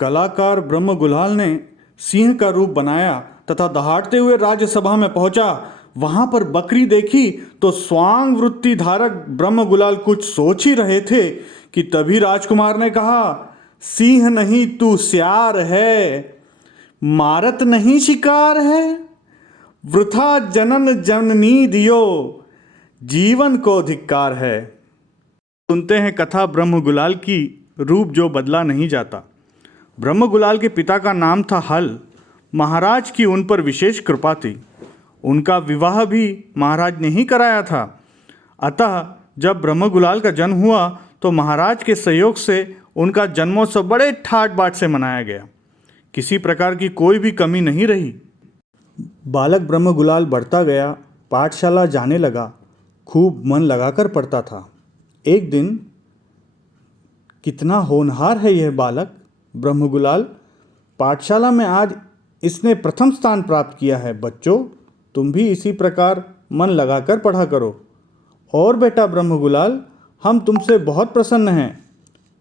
कलाकार ब्रह्म गुलाल ने सिंह का रूप बनाया तथा दहाड़ते हुए राज्यसभा में पहुंचा। वहां पर बकरी देखी तो स्वांग वृत्ति धारक ब्रह्म गुलाल कुछ सोच ही रहे थे कि तभी राजकुमार ने कहा, सिंह नहीं तू स्यार है, मारत नहीं शिकार है, वृथा जनन जननी दियो, जीवन को धिक्कार है। सुनते हैं कथा ब्रह्म गुलाल की, रूप जो बदला नहीं जाता। ब्रह्म गुलाल के पिता का नाम था हल। महाराज की उन पर विशेष कृपा थी। उनका विवाह भी महाराज ने ही कराया था। अतः जब ब्रह्म गुलाल का जन्म हुआ तो महाराज के सहयोग से उनका जन्मोत्सव बड़े ठाट बाट से मनाया गया। किसी प्रकार की कोई भी कमी नहीं रही। बालक ब्रह्म गुलाल बढ़ता गया, पाठशाला जाने लगा, खूब मन लगाकर पढ़ता था। एक दिन, कितना होनहार है यह बालक ब्रह्म गुलाल, पाठशाला में आज इसने प्रथम स्थान प्राप्त किया है। बच्चों, तुम भी इसी प्रकार मन लगाकर पढ़ा करो। और बेटा ब्रह्म गुलाल, हम तुमसे बहुत प्रसन्न हैं।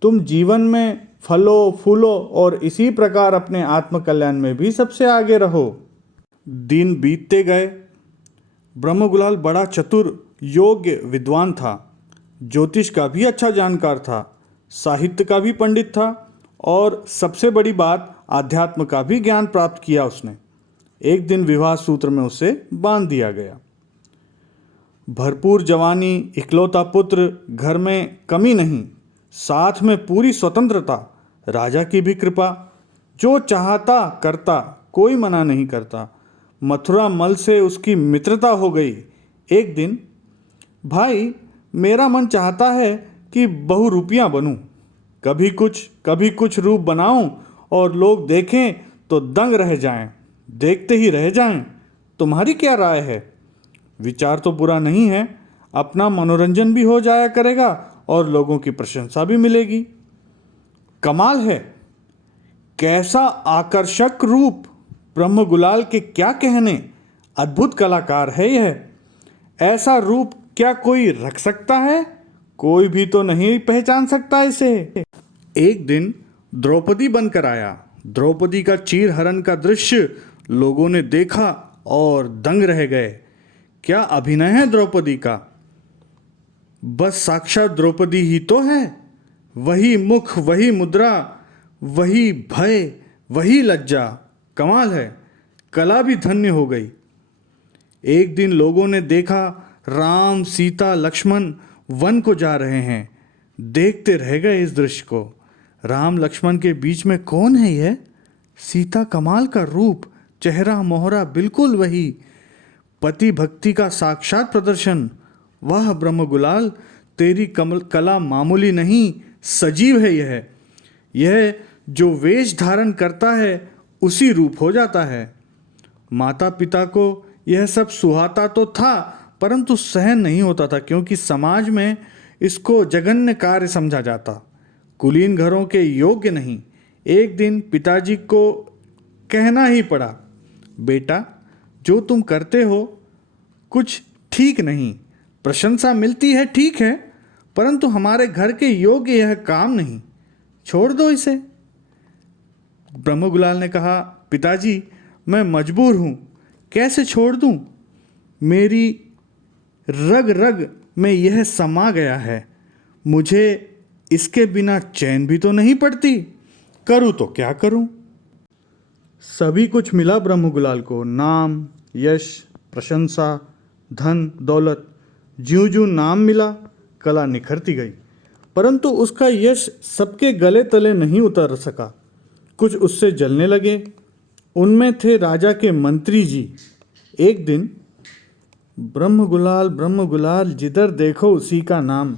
तुम जीवन में फलो फूलो और इसी प्रकार अपने आत्मकल्याण में भी सबसे आगे रहो। दिन बीतते गए। ब्रह्म गुलाल बड़ा चतुर, योग्य विद्वान था। ज्योतिष का भी अच्छा जानकार था, साहित्य का भी पंडित था और सबसे बड़ी बात, आध्यात्म का भी ज्ञान प्राप्त किया उसने। एक दिन विवाह सूत्र में उसे बांध दिया गया। भरपूर जवानी, इकलौता पुत्र, घर में कमी नहीं, साथ में पूरी स्वतंत्रता, राजा की भी कृपा, जो चाहता करता, कोई मना नहीं करता। मथुरा मल से उसकी मित्रता हो गई। एक दिन, भाई मेरा मन चाहता है कि बहुरूपियाँ बनूं, कभी कुछ रूप बनाऊं और लोग देखें तो दंग रह जाएं, देखते ही रह जाएं। तुम्हारी क्या राय है? विचार तो बुरा नहीं है, अपना मनोरंजन भी हो जाया करेगा और लोगों की प्रशंसा भी मिलेगी। कमाल है, कैसा आकर्षक रूप, ब्रह्म गुलाल के क्या कहने, अद्भुत कलाकार है यह। ऐसा रूप क्या कोई रख सकता है? कोई भी तो नहीं पहचान सकता इसे। एक दिन द्रौपदी बनकर आया। द्रौपदी का चीर हरण का दृश्य लोगों ने देखा और दंग रह गए। क्या अभिनय है द्रौपदी का! बस साक्षात द्रौपदी ही तो है। वही मुख, वही मुद्रा, वही भय, वही लज्जा। कमाल है, कला भी धन्य हो गई। एक दिन लोगों ने देखा राम, सीता, लक्ष्मण वन को जा रहे हैं। देखते रह गए इस दृश्य को। राम लक्ष्मण के बीच में कौन है यह? सीता कमाल का रूप, चेहरा मोहरा बिल्कुल वही, पति भक्ति का साक्षात प्रदर्शन। वाह ब्रह्म गुलाल, तेरी कला मामूली नहीं, सजीव है यह जो वेश धारण करता है उसी रूप हो जाता है। माता पिता को यह सब सुहाता तो था, परंतु सहन नहीं होता था, क्योंकि समाज में इसको जघन्य कार्य समझा जाता, कुलीन घरों के योग्य नहीं। एक दिन पिताजी को कहना ही पड़ा, बेटा जो तुम करते हो कुछ ठीक नहीं। प्रशंसा मिलती है, ठीक है, परंतु हमारे घर के योग्य यह काम नहीं, छोड़ दो इसे। ब्रह्म गुलाल ने कहा, पिताजी मैं मजबूर हूँ, कैसे छोड़ दूँ? मेरी रग रग में यह समा गया है, मुझे इसके बिना चैन भी तो नहीं पड़ती, करूँ तो क्या करूँ? सभी कुछ मिला ब्रह्म गुलाल को, नाम, यश, प्रशंसा, धन, दौलत। ज्यों-ज्यों नाम मिला, कला निखरती गई, परंतु उसका यश सबके गले तले नहीं उतर सका। कुछ उससे जलने लगे। उनमें थे राजा के मंत्री जी। एक दिन, ब्रह्म गुलाल जिधर देखो उसी का नाम,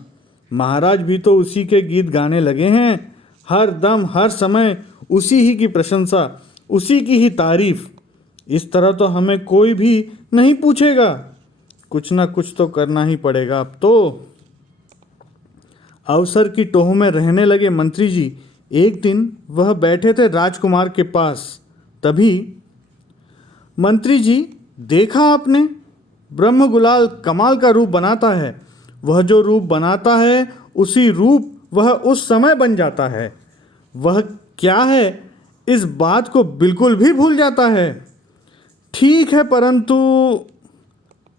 महाराज भी तो उसी के गीत गाने लगे हैं। हर दम हर समय उसी ही की प्रशंसा, उसी की ही तारीफ। इस तरह तो हमें कोई भी नहीं पूछेगा, कुछ ना कुछ तो करना ही पड़ेगा अब तो। अवसर की टोह में रहने लगे मंत्री जी। एक दिन वह बैठे थे राजकुमार के पास। तभी, मंत्री जी देखा आपने, ब्रह्म गुलाल कमाल का रूप बनाता है। वह जो रूप बनाता है उसी रूप वह उस समय बन जाता है। वह क्या है इस बात को बिल्कुल भी भूल जाता है। ठीक है, परंतु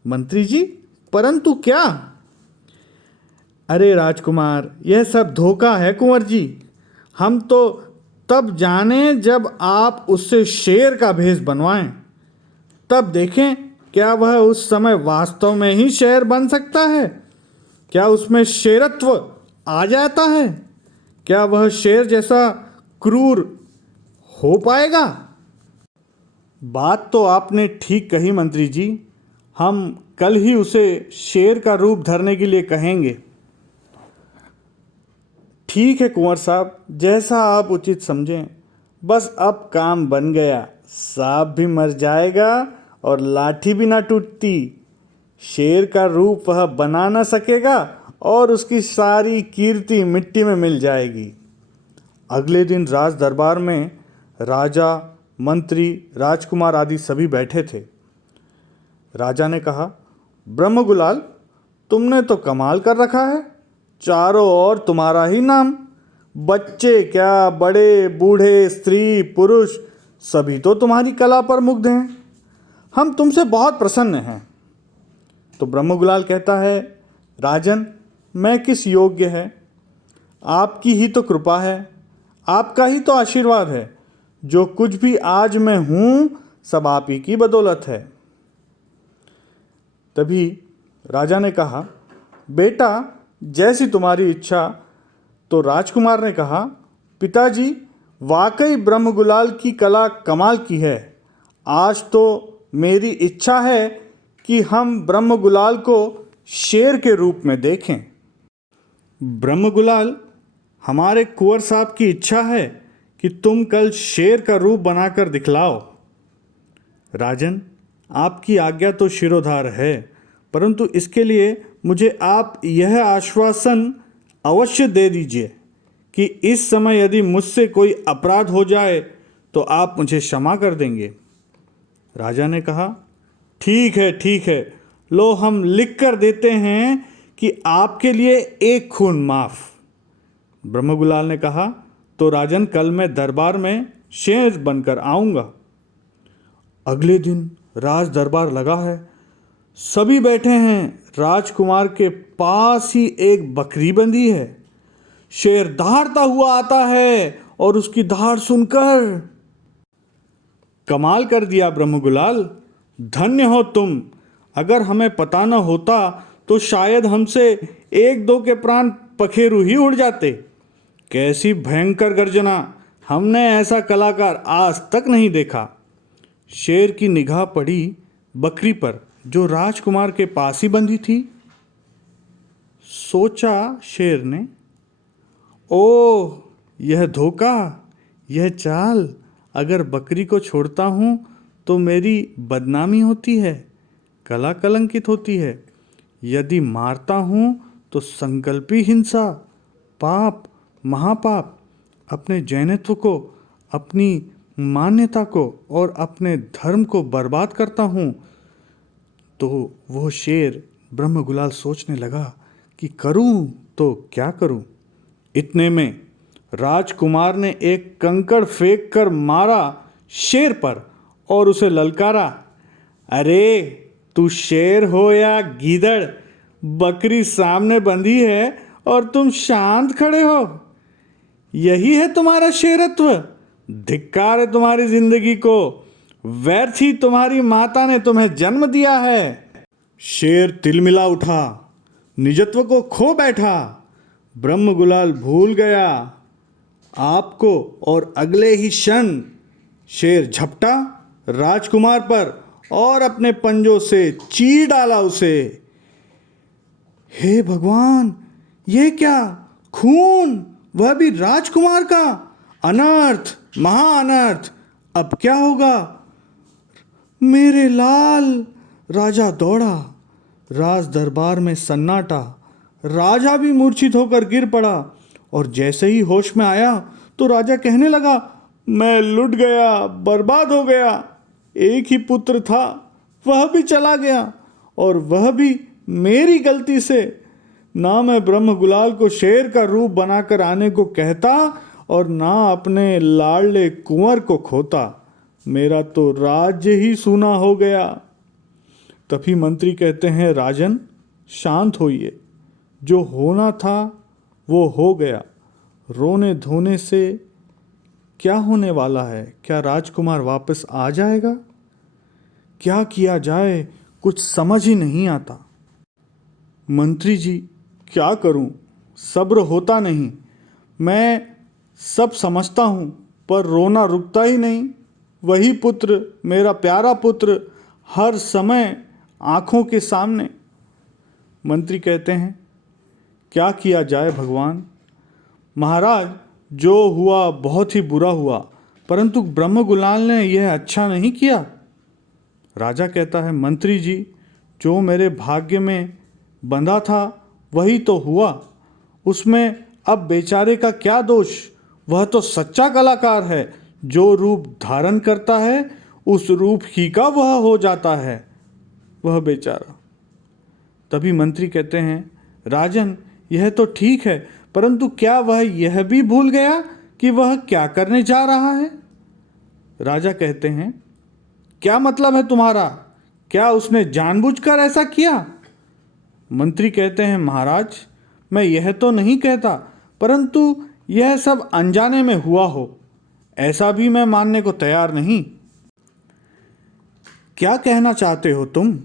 मंत्री जी, परंतु क्या? अरे राजकुमार, यह सब धोखा है कुंवर जी। हम तो तब जाने जब आप उससे शेर का भेष बनवाएं, तब देखें क्या वह उस समय वास्तव में ही शेर बन सकता है। क्या उसमें शेरत्व आ जाता है? क्या वह शेर जैसा क्रूर हो पाएगा? बात तो आपने ठीक कही मंत्री जी। हम कल ही उसे शेर का रूप धरने के लिए कहेंगे। ठीक है कुंवर साहब, जैसा आप उचित समझें। बस अब काम बन गया, सांप भी मर जाएगा और लाठी भी ना टूटती। शेर का रूप वह बना ना सकेगा और उसकी सारी कीर्ति मिट्टी में मिल जाएगी। अगले दिन राज दरबार में राजा, मंत्री, राजकुमार आदि सभी बैठे थे। राजा ने कहा, ब्रह्मगुलाल, तुमने तो कमाल कर रखा है। चारों ओर तुम्हारा ही नाम। बच्चे क्या, बड़े बूढ़े, स्त्री पुरुष, सभी तो तुम्हारी कला पर मुग्ध हैं। हम तुमसे बहुत प्रसन्न हैं। तो ब्रह्मगुलाल कहता है, राजन, मैं किस योग्य है? आपकी ही तो कृपा है, आपका ही तो आशीर्वाद है। जो कुछ भी आज मैं हूँ, सब आप ही की बदौलत है। तभी राजा ने कहा, बेटा, जैसी तुम्हारी इच्छा। तो राजकुमार ने कहा, पिताजी, वाकई ब्रह्मगुलाल की कला कमाल की है। आज तो मेरी इच्छा है कि हम ब्रह्मगुलाल को शेर के रूप में देखें। ब्रह्मगुलाल, हमारे कुंवर साहब की इच्छा है कि तुम कल शेर का रूप बनाकर दिखलाओ। राजन, आपकी आज्ञा तो शिरोधार है, परंतु इसके लिए मुझे आप यह आश्वासन अवश्य दे दीजिए कि इस समय यदि मुझसे कोई अपराध हो जाए तो आप मुझे क्षमा कर देंगे। राजा ने कहा, ठीक है, ठीक है, लो हम लिख कर देते हैं कि आपके लिए एक खून माफ। ब्रह्मगुलाल ने कहा, तो राजन, कल मैं दरबार में शेर बनकर आऊँगा। अगले दिन राज दरबार लगा है, सभी बैठे हैं। राजकुमार के पास ही एक बकरी बंधी है। शेर दहाड़ता हुआ आता है और उसकी दहाड़ सुनकर, कमाल कर दिया ब्रह्मगुलाल, धन्य हो तुम। अगर हमें पता न होता तो शायद हमसे एक दो के प्राण पखेरु ही उड़ जाते। कैसी भयंकर गर्जना, हमने ऐसा कलाकार आज तक नहीं देखा। शेर की निगाह पड़ी बकरी पर जो राजकुमार के पास ही बंधी थी। सोचा शेर ने, ओह, यह धोखा, यह चाल। अगर बकरी को छोड़ता हूँ तो मेरी बदनामी होती है, कला कलंकित होती है। यदि मारता हूँ तो संकल्पी हिंसा, पाप, महापाप। अपने जैनत्व को, अपनी मान्यता को और अपने धर्म को बर्बाद करता हूँ। तो वो शेर ब्रह्मगुलाल सोचने लगा कि करूँ तो क्या करूँ। इतने में राजकुमार ने एक कंकड़ फेंक कर मारा शेर पर और उसे ललकारा, अरे तू शेर हो या गीदड़, बकरी सामने बंधी है और तुम शांत खड़े हो। यही है तुम्हारा शेरत्व। धिक्कार है तुम्हारी जिंदगी को, व्यर्थ ही तुम्हारी माता ने तुम्हें जन्म दिया है। शेर तिलमिला उठा, निजत्व को खो बैठा। ब्रह्मगुलाल भूल गया आपको और अगले ही क्षण शेर झपटा राजकुमार पर और अपने पंजों से चीर डाला उसे। हे भगवान, यह क्या? खून, वह भी राजकुमार का! अनर्थ, महा अनर्थ! अब क्या होगा? मेरे लाल! राजा दौड़ा। राज दरबार में सन्नाटा। राजा भी मूर्छित होकर गिर पड़ा और जैसे ही होश में आया तो राजा कहने लगा, मैं लुट गया, बर्बाद हो गया। एक ही पुत्र था, वह भी चला गया और वह भी मेरी गलती से। ना मैं ब्रह्मगुलाल को शेर का रूप बनाकर आने को कहता और ना अपने लाडले कुंवर को खोता, मेरा तो राज्य ही सूना हो गया। तभी मंत्री कहते हैं, राजन शांत होइए, जो होना था वो हो गया, रोने धोने से क्या होने वाला है? क्या राजकुमार वापस आ जाएगा? क्या किया जाए, कुछ समझ ही नहीं आता। मंत्री जी क्या करूं, सब्र होता नहीं। मैं सब समझता हूं, पर रोना रुकता ही नहीं। वही पुत्र, मेरा प्यारा पुत्र, हर समय आंखों के सामने। मंत्री कहते हैं, क्या किया जाए भगवान? महाराज, जो हुआ बहुत ही बुरा हुआ, परंतु ब्रह्मगुलाल ने यह अच्छा नहीं किया। राजा कहता है, मंत्री जी, जो मेरे भाग्य में बंधा था वही तो हुआ, उसमें अब बेचारे का क्या दोष? वह तो सच्चा कलाकार है, जो रूप धारण करता है उस रूप ही का वह हो जाता है, वह बेचारा। तभी मंत्री कहते हैं, राजन यह तो ठीक है, परंतु क्या वह यह भी भूल गया कि वह क्या करने जा रहा है? राजा कहते हैं, क्या मतलब है तुम्हारा? क्या उसने जानबूझकर ऐसा किया? मंत्री कहते हैं, महाराज मैं यह तो नहीं कहता, परंतु यह सब अनजाने में हुआ हो, ऐसा भी मैं मानने को तैयार नहीं। क्या कहना चाहते हो तुम?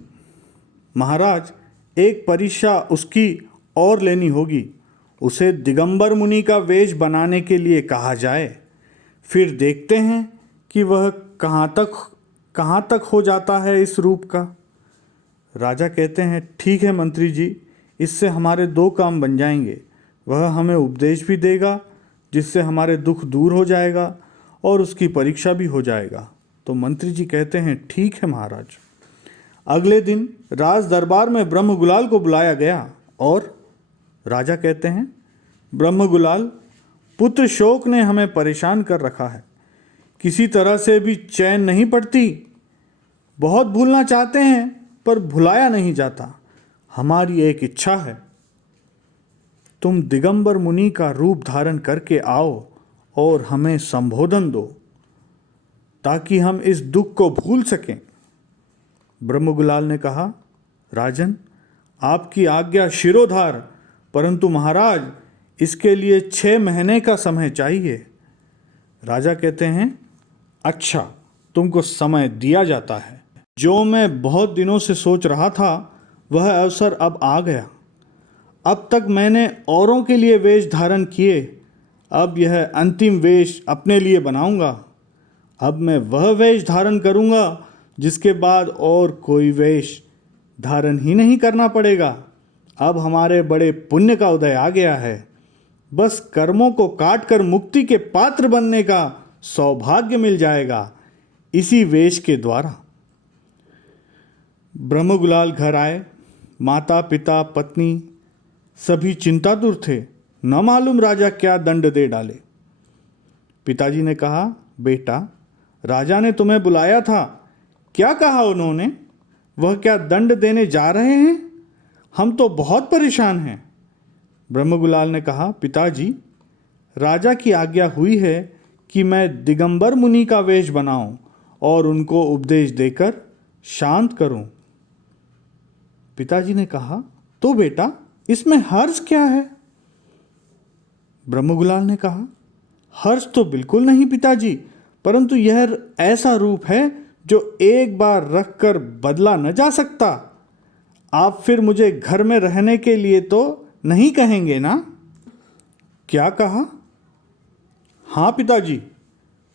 महाराज, एक परीक्षा उसकी और लेनी होगी। उसे दिगंबर मुनि का वेश बनाने के लिए कहा जाए, फिर देखते हैं कि वह कहाँ तक हो जाता है इस रूप का। राजा कहते हैं, ठीक है मंत्री जी, इससे हमारे दो काम बन जाएंगे। वह हमें उपदेश भी देगा, जिससे हमारे दुख दूर हो जाएगा, और उसकी परीक्षा भी हो जाएगा। तो मंत्री जी कहते हैं, ठीक है महाराज। अगले दिन राज दरबार में ब्रह्मगुलाल को बुलाया गया और राजा कहते हैं, ब्रह्मगुलाल, पुत्र शोक ने हमें परेशान कर रखा है, किसी तरह से भी चैन नहीं पड़ती। बहुत भूलना चाहते हैं पर भुलाया नहीं जाता। हमारी एक इच्छा है, तुम दिगंबर मुनि का रूप धारण करके आओ और हमें संबोधन दो, ताकि हम इस दुख को भूल सकें। ब्रह्मगुलाल ने कहा, राजन आपकी आज्ञा शिरोधार, परंतु महाराज इसके लिए 6 महीने का समय चाहिए। राजा कहते हैं, अच्छा, तुमको समय दिया जाता है। जो मैं बहुत दिनों से सोच रहा था वह अवसर अब आ गया। अब तक मैंने औरों के लिए वेश धारण किए, अब यह अंतिम वेश अपने लिए बनाऊंगा। अब मैं वह वेश धारण करूंगा जिसके बाद और कोई वेश धारण ही नहीं करना पड़ेगा। अब हमारे बड़े पुण्य का उदय आ गया है, बस कर्मों को काट कर मुक्ति के पात्र बनने का सौभाग्य मिल जाएगा इसी वेश के द्वारा। ब्रह्मगुलाल घर आए। माता पिता पत्नी सभी चिंतातुर थे, न मालूम राजा क्या दंड दे डाले। पिताजी ने कहा, बेटा राजा ने तुम्हें बुलाया था, क्या कहा उन्होंने? वह क्या दंड देने जा रहे हैं? हम तो बहुत परेशान हैं। ब्रह्मगुलाल ने कहा, पिताजी राजा की आज्ञा हुई है कि मैं दिगंबर मुनि का वेश बनाऊं और उनको उपदेश देकर शांत करूं। पिताजी ने कहा, तो बेटा इसमें हर्ष क्या है? ब्रह्मगुलाल ने कहा, हर्ष तो बिल्कुल नहीं पिताजी, परंतु यह ऐसा रूप है जो एक बार रखकर बदला न जा सकता। आप फिर मुझे घर में रहने के लिए तो नहीं कहेंगे ना? क्या कहा? हाँ पिताजी,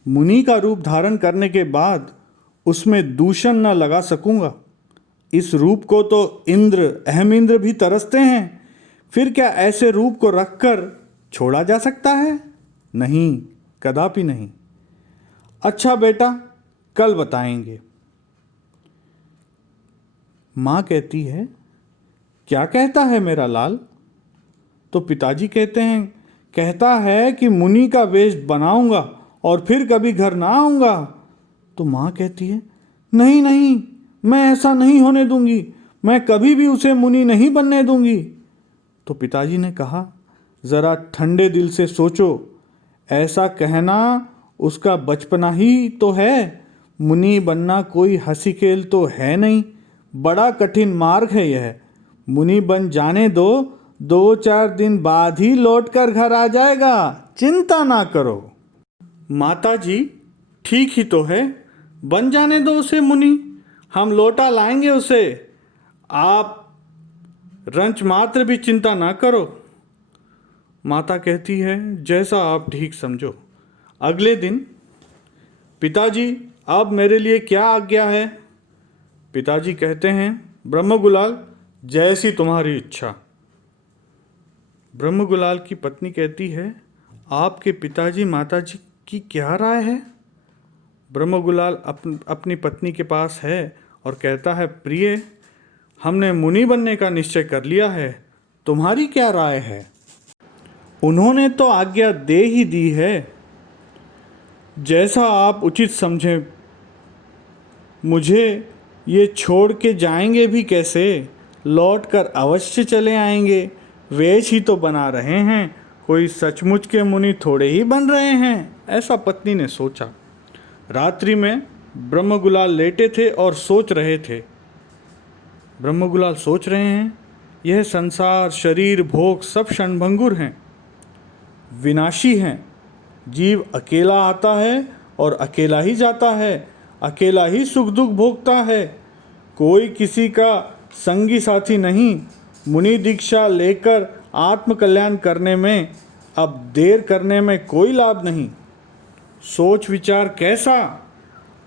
मुनि का रूप धारण करने के बाद उसमें दूषण न लगा सकूंगा। इस रूप को तो इंद्र, अहमिंद्र भी तरसते हैं, फिर क्या ऐसे रूप को रखकर छोड़ा जा सकता है? नहीं, कदापि नहीं। अच्छा बेटा, कल बताएंगे। माँ कहती है, क्या कहता है मेरा लाल? तो पिताजी कहते हैं, कहता है कि मुनि का वेश बनाऊंगा और फिर कभी घर ना आऊंगा। तो माँ कहती है, नहीं नहीं, मैं ऐसा नहीं होने दूंगी, मैं कभी भी उसे मुनि नहीं बनने दूंगी। तो पिताजी ने कहा, ज़रा ठंडे दिल से सोचो, ऐसा कहना उसका बचपना ही तो है। मुनि बनना कोई हंसी खेल तो है नहीं, बड़ा कठिन मार्ग है यह। मुनि बन जाने दो, 2-4 दिन बाद ही लौटकर घर आ जाएगा, चिंता ना करो। माता जी, ठीक ही तो है, बन जाने दो उसे मुनि, हम लौटा लाएंगे उसे। आप रंच मात्र भी चिंता ना करो। माता कहती है, जैसा आप ठीक समझो। अगले दिन, पिताजी अब मेरे लिए क्या आज्ञा है? पिताजी कहते हैं, ब्रह्मगुलाल, जैसी तुम्हारी इच्छा। ब्रह्मगुलाल की पत्नी कहती है, आपके पिताजी माताजी की क्या राय है? ब्रह्मगुलाल अपनी पत्नी के पास है और कहता है, प्रिय, हमने मुनि बनने का निश्चय कर लिया है, तुम्हारी क्या राय है? उन्होंने तो आज्ञा दे ही दी है, जैसा आप उचित समझें। मुझे ये छोड़ के जाएंगे भी कैसे? लौट कर अवश्य चले आएंगे। वेश ही तो बना रहे हैं, कोई सचमुच के मुनि थोड़े ही बन रहे हैं, ऐसा पत्नी ने सोचा। रात्रि में ब्रह्मगुलाल लेटे थे और सोच रहे थे। ब्रह्मगुलाल सोच रहे हैं, यह संसार, शरीर, भोग सब क्षणभंगुर हैं, विनाशी हैं। जीव अकेला आता है और अकेला ही जाता है, अकेला ही सुख दुख भोगता है, कोई किसी का संगी साथी नहीं। मुनि दीक्षा लेकर आत्म कल्याण करने में अब देर करने में कोई लाभ नहीं। सोच विचार कैसा,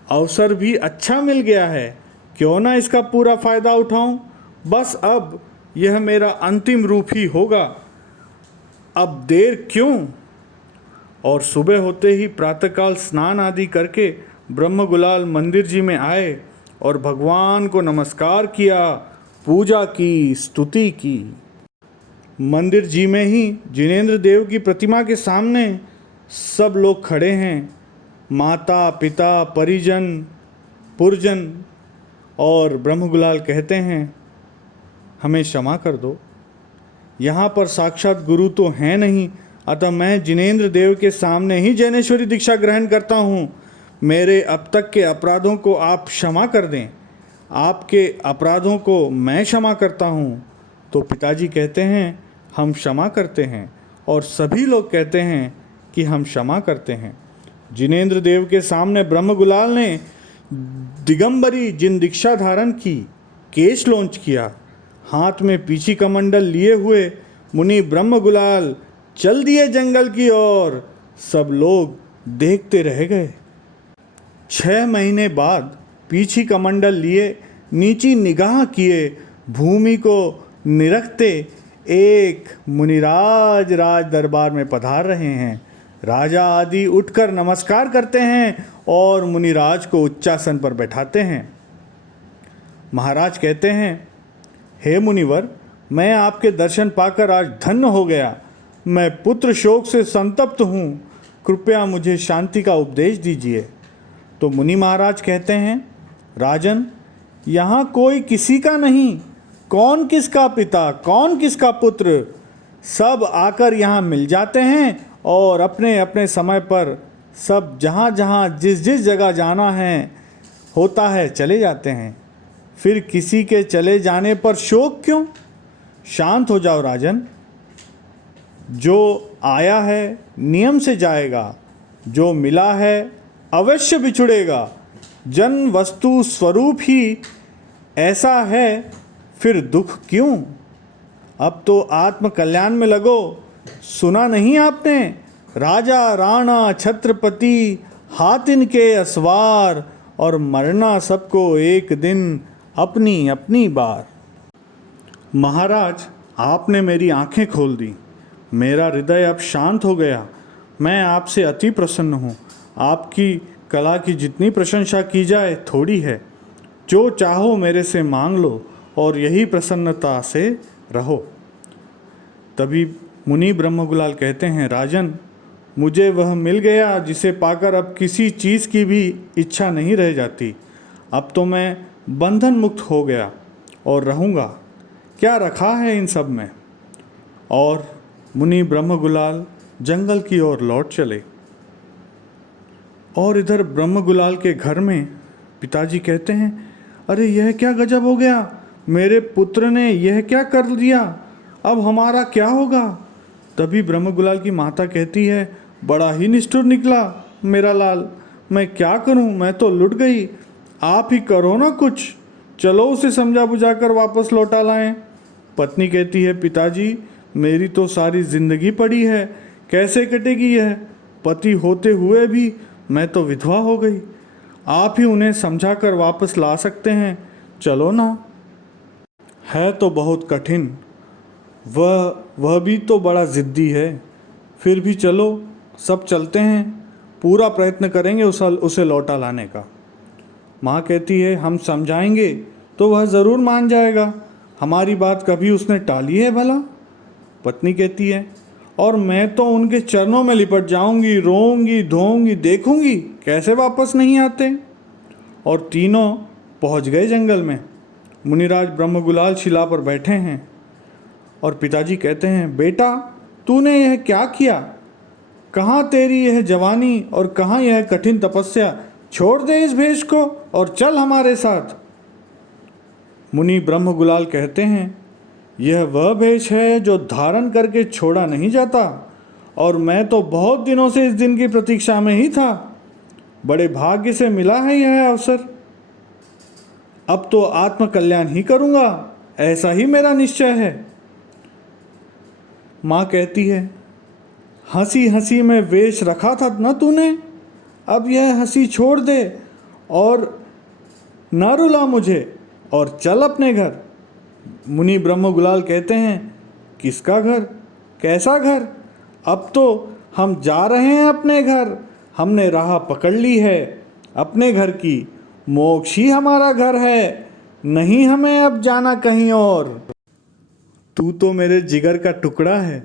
अवसर भी अच्छा मिल गया है, क्यों ना इसका पूरा फायदा उठाऊं। बस अब यह मेरा अंतिम रूप ही होगा, अब देर क्यों। और सुबह होते ही प्रातःकाल स्नान आदि करके ब्रह्मगुलाल मंदिर जी में आए और भगवान को नमस्कार किया, पूजा की, स्तुति की। मंदिर जी में ही जिनेंद्र देव की प्रतिमा के सामने सब लोग खड़े हैं, माता पिता, परिजन, पुरजन। और ब्रह्मगुलाल कहते हैं, हमें क्षमा कर दो, यहाँ पर साक्षात गुरु तो हैं नहीं, अतः मैं जिनेंद्र देव के सामने ही जैनेश्वरी दीक्षा ग्रहण करता हूँ। मेरे अब तक के अपराधों को आप क्षमा कर दें, आपके अपराधों को मैं क्षमा करता हूँ। तो पिताजी कहते हैं, हम क्षमा करते हैं, और सभी लोग कहते हैं कि हम क्षमा करते हैं। जिनेंद्र देव के सामने ब्रह्मगुलाल ने दिगंबरी जिन दीक्षा धारण की, केश लॉन्च किया, हाथ में पीछी कमंडल लिए हुए मुनि ब्रह्मगुलाल चल दिए जंगल की ओर। सब लोग देखते रह गए। 6 महीने बाद पीछी कमंडल लिए, नीची निगाह किए, भूमि को निरखते एक मुनिराज राज दरबार में पधार रहे हैं। राजा आदि उठकर नमस्कार करते हैं और मुनिराज को उच्चासन पर बैठाते हैं। महाराज कहते हैं, हे मुनिवर, मैं आपके दर्शन पाकर आज धन्य हो गया। मैं पुत्र शोक से संतप्त हूँ, कृपया मुझे शांति का उपदेश दीजिए। तो मुनि महाराज कहते हैं, राजन, यहाँ कोई किसी का नहीं, कौन किसका पिता, कौन किसका पुत्र, सब आकर यहाँ मिल जाते हैं और अपने अपने समय पर सब जहाँ जहाँ जिस जिस जगह जाना है होता है चले जाते हैं। फिर किसी के चले जाने पर शोक क्यों? शांत हो जाओ राजन। जो आया है नियम से जाएगा, जो मिला है अवश्य बिछुड़ेगा। जन्म वस्तु स्वरूप ही ऐसा है, फिर दुख क्यों? अब तो आत्म कल्याण में लगो। सुना नहीं आपने, राजा राणा छत्रपति हाथ इनके असवार, और मरना सबको एक दिन अपनी अपनी बार। महाराज, आपने मेरी आंखें खोल दी, मेरा हृदय अब शांत हो गया। मैं आपसे अति प्रसन्न हूँ। आपकी कला की जितनी प्रशंसा की जाए थोड़ी है। जो चाहो मेरे से मांग लो और यही प्रसन्नता से रहो। तभी मुनि ब्रह्मगुलाल कहते हैं, राजन, मुझे वह मिल गया जिसे पाकर अब किसी चीज़ की भी इच्छा नहीं रह जाती। अब तो मैं बंधन मुक्त हो गया और रहूँगा। क्या रखा है इन सब में? और मुनि ब्रह्मगुलाल जंगल की ओर लौट चले। और इधर ब्रह्म गुलाल के घर में पिताजी कहते हैं, अरे यह क्या गजब हो गया, मेरे पुत्र ने यह क्या कर दिया, अब हमारा क्या होगा। तभी ब्रह्म गुलाल की माता कहती है, बड़ा ही निष्ठुर निकला मेरा लाल, मैं क्या करूं, मैं तो लुट गई, आप ही करो ना कुछ, चलो उसे समझा बुझाकर वापस लौटा लाएं। पत्नी कहती है, पिताजी मेरी तो सारी जिंदगी पड़ी है, कैसे कटेगी यह, पति होते हुए भी मैं तो विधवा हो गई, आप ही उन्हें समझाकर वापस ला सकते हैं, चलो ना। है तो बहुत कठिन, वह भी तो बड़ा ज़िद्दी है, फिर भी चलो सब चलते हैं, पूरा प्रयत्न करेंगे उसे लौटा लाने का। माँ कहती है, हम समझाएंगे तो वह ज़रूर मान जाएगा, हमारी बात कभी उसने टाली है भला। पत्नी कहती है, और मैं तो उनके चरणों में लिपट जाऊंगी, रोऊंगी धोऊंगी, देखूंगी कैसे वापस नहीं आते। और तीनों पहुंच गए जंगल में। मुनिराज ब्रह्मगुलाल शिला पर बैठे हैं और पिताजी कहते हैं, बेटा तूने यह क्या किया, कहाँ तेरी यह जवानी और कहाँ यह कठिन तपस्या, छोड़ दे इस भेष को और चल हमारे साथ। मुनि ब्रह्मगुलाल कहते हैं, यह वह भेष है जो धारण करके छोड़ा नहीं जाता, और मैं तो बहुत दिनों से इस दिन की प्रतीक्षा में ही था, बड़े भाग्य से मिला है यह अवसर, अब तो आत्मकल्याण ही करूँगा, ऐसा ही मेरा निश्चय है। माँ कहती है, हंसी हंसी में वेश रखा था न तूने, अब यह हंसी छोड़ दे और न रुला मुझे और चल अपने घर। मुनि ब्रह्मगुलाल कहते हैं, किसका घर, कैसा घर, अब तो हम जा रहे हैं अपने घर, हमने राह पकड़ ली है अपने घर की, मोक्ष ही हमारा घर है, नहीं हमें अब जाना कहीं और। तू तो मेरे जिगर का टुकड़ा है,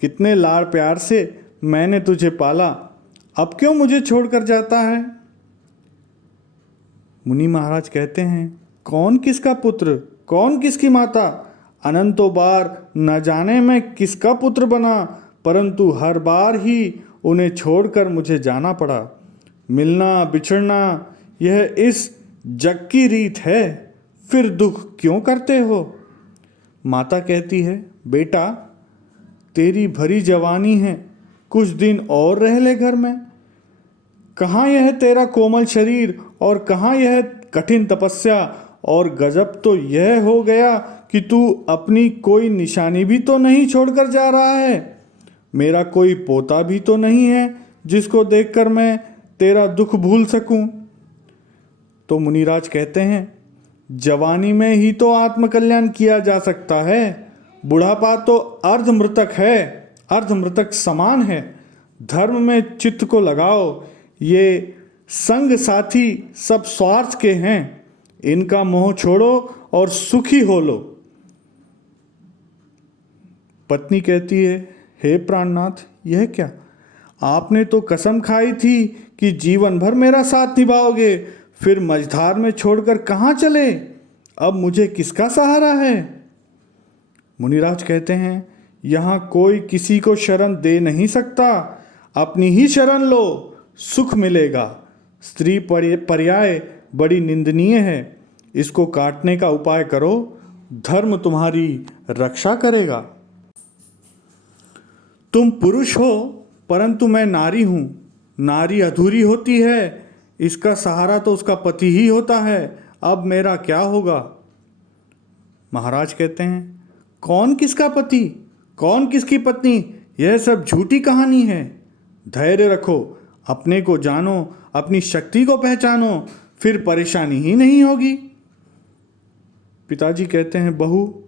कितने लाड़ प्यार से मैंने तुझे पाला, अब क्यों मुझे छोड़कर जाता है। मुनि महाराज कहते हैं, कौन किसका पुत्र, कौन किसकी माता, अनंतों बार न जाने मैं किसका पुत्र बना, परंतु हर बार ही उन्हें छोड़कर मुझे जाना पड़ा। मिलना बिछड़ना यह इस जग की रीत है, फिर दुख क्यों करते हो। माता कहती है, बेटा तेरी भरी जवानी है, कुछ दिन और रह ले घर में, कहाँ यह तेरा कोमल शरीर और कहाँ यह कठिन तपस्या, और गजब तो यह हो गया कि तू अपनी कोई निशानी भी तो नहीं छोड़कर जा रहा है, मेरा कोई पोता भी तो नहीं है जिसको देखकर मैं तेरा दुख भूल सकूं। तो मुनिराज कहते हैं, जवानी में ही तो आत्मकल्याण किया जा सकता है, बुढ़ापा तो अर्धमृतक है, अर्धमृतक समान है, धर्म में चित्त को लगाओ, ये संग साथी सब स्वार्थ के हैं, इनका मोह छोड़ो और सुखी हो लो। पत्नी कहती है, हे प्राणनाथ यह क्या, आपने तो कसम खाई थी कि जीवन भर मेरा साथ निभाओगे, फिर मझधार में छोड़कर कहाँ चले, अब मुझे किसका सहारा है। मुनिराज कहते हैं, यहाँ कोई किसी को शरण दे नहीं सकता, अपनी ही शरण लो, सुख मिलेगा। स्त्री पर्याय बड़ी निंदनीय है, इसको काटने का उपाय करो, धर्म तुम्हारी रक्षा करेगा। तुम पुरुष हो परंतु मैं नारी हूँ, नारी अधूरी होती है, इसका सहारा तो उसका पति ही होता है, अब मेरा क्या होगा। महाराज कहते हैं, कौन किसका पति, कौन किसकी पत्नी, यह सब झूठी कहानी है, धैर्य रखो, अपने को जानो, अपनी शक्ति को पहचानो, फिर परेशानी ही नहीं होगी। पिताजी कहते हैं, बहू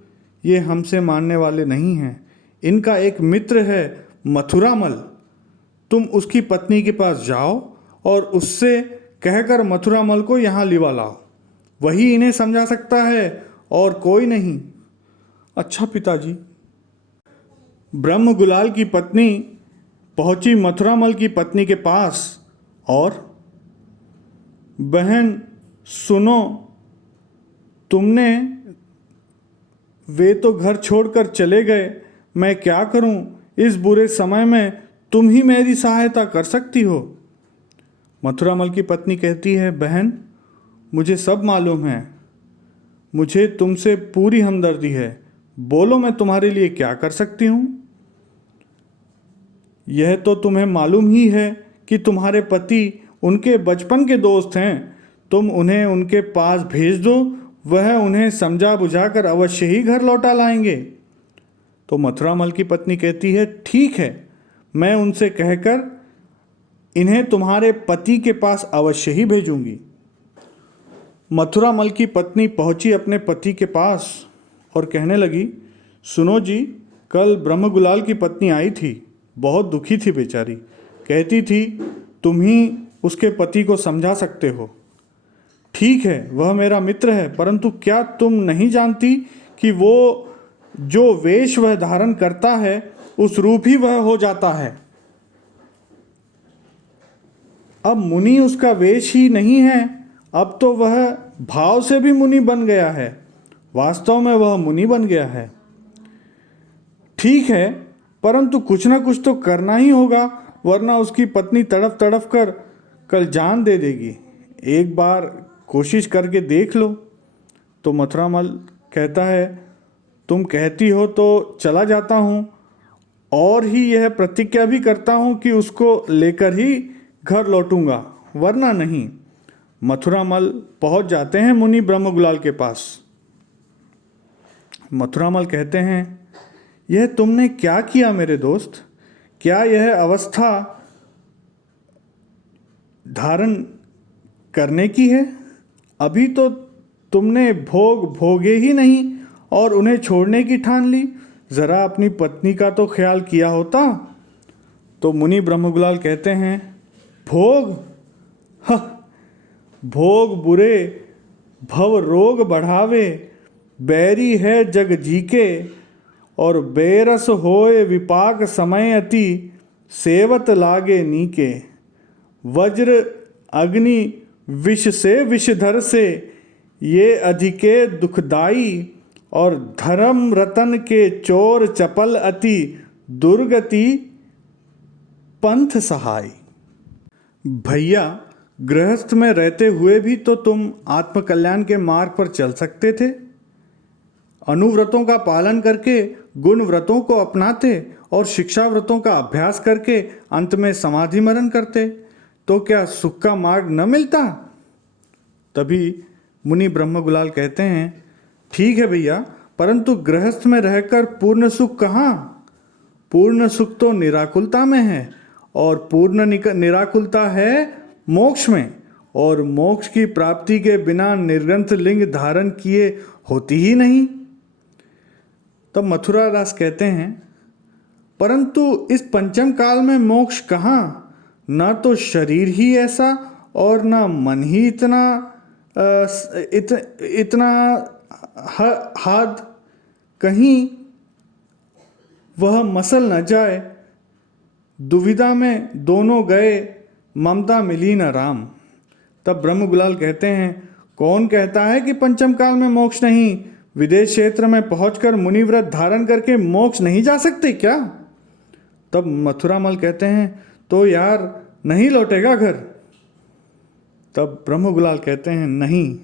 ये हमसे मानने वाले नहीं हैं, इनका एक मित्र है मथुरामल, तुम उसकी पत्नी के पास जाओ और उससे कहकर मथुरामल को यहाँ लिवा लाओ, वही इन्हें समझा सकता है और कोई नहीं। अच्छा पिताजी। ब्रह्मगुलाल की पत्नी पहुंची मथुरामल की पत्नी के पास और, बहन सुनो, तुमने, वे तो घर छोड़कर चले गए, मैं क्या करूं, इस बुरे समय में तुम ही मेरी सहायता कर सकती हो। मथुरामल की पत्नी कहती है, बहन मुझे सब मालूम है, मुझे तुमसे पूरी हमदर्दी है, बोलो मैं तुम्हारे लिए क्या कर सकती हूँ। यह तो तुम्हें मालूम ही है कि तुम्हारे पति उनके बचपन के दोस्त हैं, तुम उन्हें उनके पास भेज दो, वह उन्हें समझा बुझाकर अवश्य ही घर लौटा लाएंगे। तो मथुरामल की पत्नी कहती है, ठीक है, मैं उनसे कहकर इन्हें तुम्हारे पति के पास अवश्य ही भेजूंगी। मथुरामल की पत्नी पहुंची अपने पति के पास और कहने लगी, सुनो जी, कल ब्रह्मगुलाल की पत्नी आई थी, बहुत दुखी थी बेचारी, कहती थी तुम ही उसके पति को समझा सकते हो। ठीक है, वह मेरा मित्र है, परंतु क्या तुम नहीं जानती कि वो जो वेश वह धारण करता है उस रूप ही वह हो जाता है। अब मुनि उसका वेश ही नहीं है, अब तो वह भाव से भी मुनि बन गया है, वास्तव में वह मुनि बन गया है। ठीक है, परंतु कुछ ना कुछ तो करना ही होगा, वरना उसकी पत्नी तड़फ तड़फ कर कल जान दे देगी। एक बार कोशिश करके देख लो। तो मथुरामल कहता है, तुम कहती हो तो चला जाता हूँ, और ही यह प्रतिज्ञा भी करता हूँ कि उसको लेकर ही घर लौटूंगा, वरना नहीं। मथुरामल पहुँच जाते हैं मुनि ब्रह्मगुलाल के पास। मथुरामल कहते हैं, यह तुमने क्या किया मेरे दोस्त? क्या यह अवस्था धारण करने की है? अभी तो तुमने भोग भोगे ही नहीं और उन्हें छोड़ने की ठान ली, जरा अपनी पत्नी का तो ख्याल किया होता। तो मुनि ब्रह्मगुलाल कहते हैं, भोग? भोग बुरे भव रोग बढ़ावे, बैरी है जग जीके, और बेरस होए विपाक समय अति, सेवत लागे नीके। वज्र अग्नि विष से विषधर से, ये अधिके दुखदाई, और धर्म रतन के चोर चपल अति, दुर्गति पंथ सहाय। भैया, गृहस्थ में रहते हुए भी तो तुम आत्मकल्याण के मार्ग पर चल सकते थे। अनुव्रतों का पालन करके गुण व्रतों को अपनाते और शिक्षा व्रतों का अभ्यास करके अंत में समाधि मरण करते, तो क्या सुख का मार्ग न मिलता? तभी मुनि ब्रह्मगुलाल कहते हैं, ठीक है भैया, परंतु गृहस्थ में रहकर पूर्ण सुख कहाँ? पूर्ण सुख तो निराकुलता में है, और पूर्ण निराकुलता है मोक्ष में, और मोक्ष की प्राप्ति के बिना निर्ग्रंथ लिंग धारण किए होती ही नहीं। तब मथुरा दास कहते हैं, परंतु इस पंचम काल में मोक्ष कहाँ? न तो शरीर ही ऐसा और न मन ही इतना हाथ, कहीं वह मसल न जाए। दुविधा में दोनों गए, ममता मिली न राम। तब ब्रह्मगुलाल कहते हैं, कौन कहता है कि पंचम काल में मोक्ष नहीं? विदेश क्षेत्र में पहुंचकर मुनिव्रत धारण करके मोक्ष नहीं जा सकते क्या? तब मथुरामल कहते हैं, तो यार नहीं लौटेगा घर। तब ब्रह्मगुलाल कहते हैं, नहीं,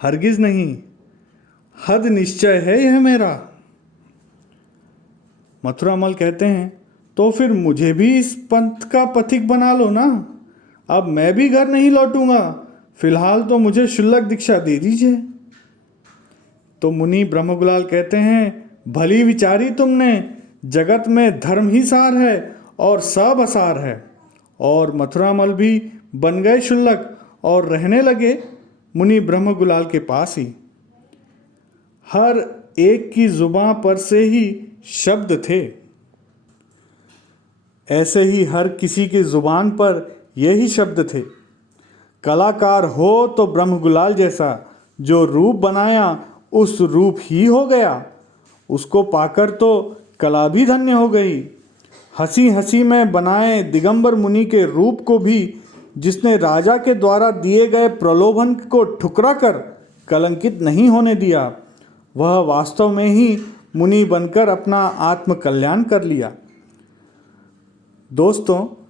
हरगिज नहीं, हद निश्चय है यह मेरा। मथुरामल कहते हैं, तो फिर मुझे भी इस पंथ का पथिक बना लो ना, अब मैं भी घर नहीं लौटूंगा, फिलहाल तो मुझे शुल्लक दीक्षा दे दीजिए। तो मुनि ब्रह्मगुलाल कहते हैं, भली विचारी तुमने, जगत में धर्म ही सार है और सब असार है। और मथुरामल भी बन गए शुल्लक और रहने लगे मुनि ब्रह्मगुलाल के पास ही। हर एक की जुबां पर से ही शब्द थे, ऐसे ही हर किसी की जुबान पर यही शब्द थे। कलाकार हो तो ब्रह्मगुलाल जैसा, जो रूप बनाया उस रूप ही हो गया, उसको पाकर तो कला भी धन्य हो गई। हंसी हंसी में बनाए दिगंबर मुनि के रूप को भी जिसने राजा के द्वारा दिए गए प्रलोभन को ठुकरा कर कलंकित नहीं होने दिया, वह वास्तव में ही मुनि बनकर अपना आत्मकल्याण कर लिया। दोस्तों,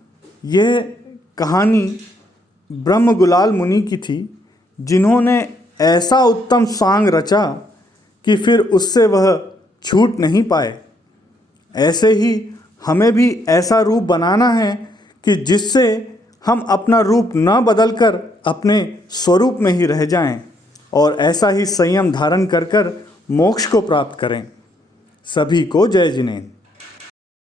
यह कहानी ब्रह्म गुलाल मुनि की थी, जिन्होंने ऐसा उत्तम सांग रचा कि फिर उससे वह छूट नहीं पाए। ऐसे ही हमें भी ऐसा रूप बनाना है कि जिससे हम अपना रूप न बदलकर अपने स्वरूप में ही रह जाएं और ऐसा ही संयम धारण कर कर मोक्ष को प्राप्त करें। सभी को जय जिनेंद्र।